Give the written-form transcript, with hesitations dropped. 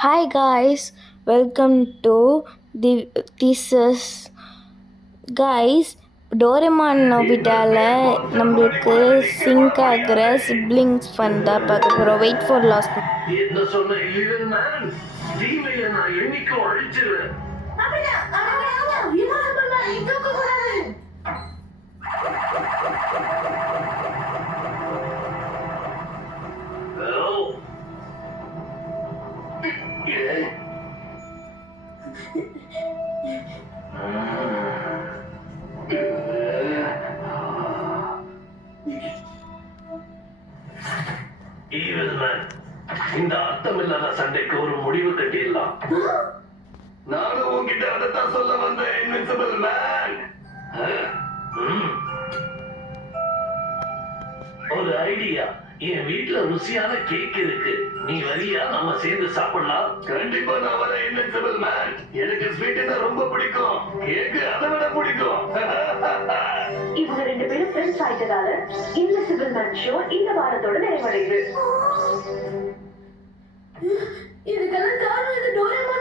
Hi guys, welcome to the thesis. Guys, Doraemon நோபிட்டால நம்மளுக்கு sync ஆகிற சிப்ளிங்ஸ் ஃபன் தான் பார்க்க போகிறோம். Wait for last. என்ன சொன்ன லிட்டில் மேன், தீமையை நான் என்னைக்கும் அழிச்சிருவேன். இந்த அர்த்தமில்லாத சண்டைக்கு ஒரு முடிவு கட்டிடலாம். நானும் உங்ககிட்ட அதைத்தான் சொல்ல வந்தேன், இன்வின்சிபிள் மேன். ஒரு ஐடியா. என் வீட்டுல ருசியான கேக் இருக்கு, நீ வரியா? நம்ம சேர்ந்து சாப்பிடலாம். கண்டிப்பா நான் வரேன் இன்வின்சிபிள் மேன். எனக்கு ஸ்வீட்னா ரொம்ப பிடிக்கும், கேக் அதை விட பிடிக்கும். இவங்க ரெண்டு பேரும் ஃப்ரெண்ட்ஸ் ஆயிட்டதால இன்விசிபிள் மேன் ஷோ இந்த வாரத்தோட நிறைவடையுது. இதுக்கெல்லாம் காரணம் இந்த டோரேமான்